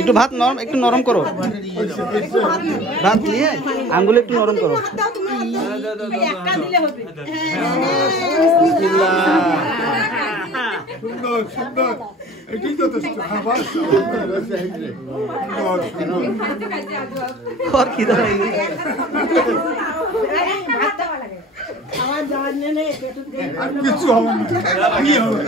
একটু ভাত নরম, একটু নরম করো, ভাত নিয়ে আঙ্গুলে একটু নরম করো। সুন্দর সুন্দর, এটাই যথেষ্ট। কিছু হবে না, কি হবে?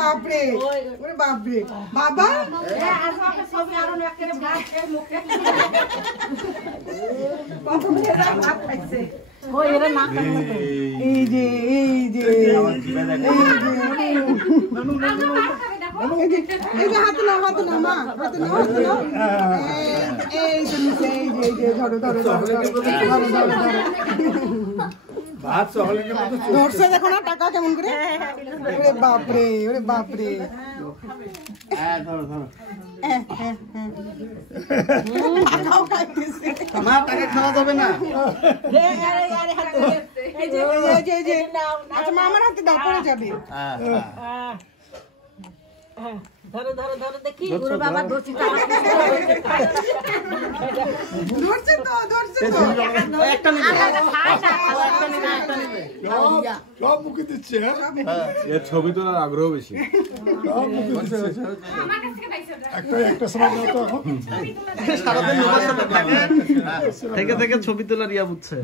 বাপরে ওরে বাপরে বাবা এই যে হাতে নাও হাতে নাও মা, হাতে নাও হাতে নাও। এই যে ধরো ধরো ধরো ধরছে, দেখো না টাকা কেমন করে। ওরে বাপরে ওরে বাপরে, টাকা খাওয়া যাবে না। আচ্ছা মা আমার হাতে দাও, পড়ে যাবে। ধরো ধরো ধরো দেখি ওরে বাবা ধরছি তো ধরছে তো একটা সব মুখে দিচ্ছে। এর ছবি তোলার আগ্রহ বেশি। একটা সময় থেকে থেকে ছবি তোলার ইয়া বুঝছে।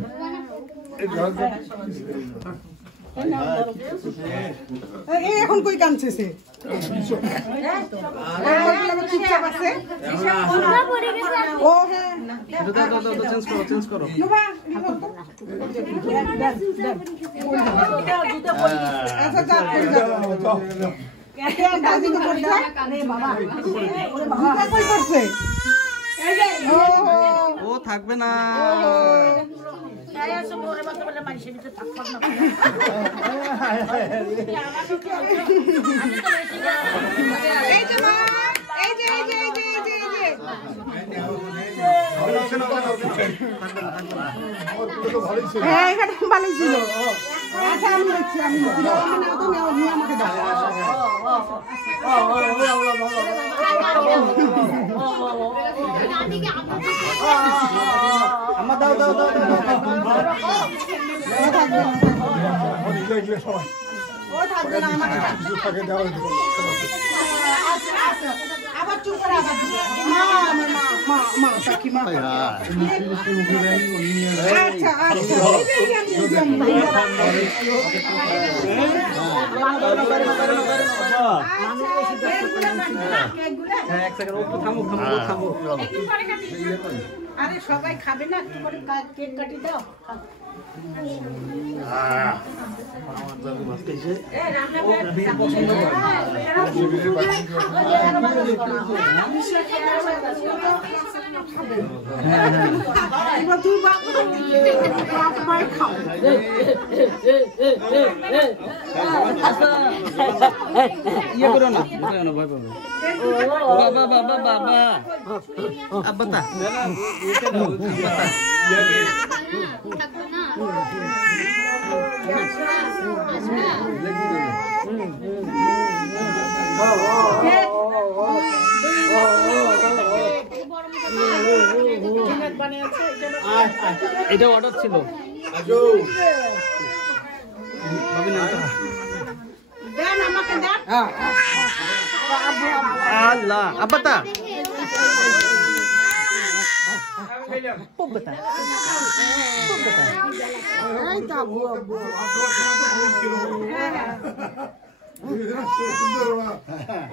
এখন কই কাঁদছে সে? ও হ্যাঁ চেঞ্জ করো। ও থাকবে না। হ্যাঁ এটা ভালোই ছিল। আচ্ছা আমি দেখছি, আমি আমাকে দাও। আমার দাও দাও দাও সবাই ও থাকবে না, আমাকে তাকে দেওয়া আবার চুপ করে আবার মা আমার মা সাকি মা। আচ্ছা আরে সবাই খাবে না, একটু করে কেক কাটি দাও। ইয়ে করো না, ভয় পাবো। বাবা বাবা বাবা আব্বাতা এটা অর্ডার ছিল। আল্লাহ আব্বাতা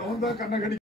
সুন্দর কান্নাকাটি।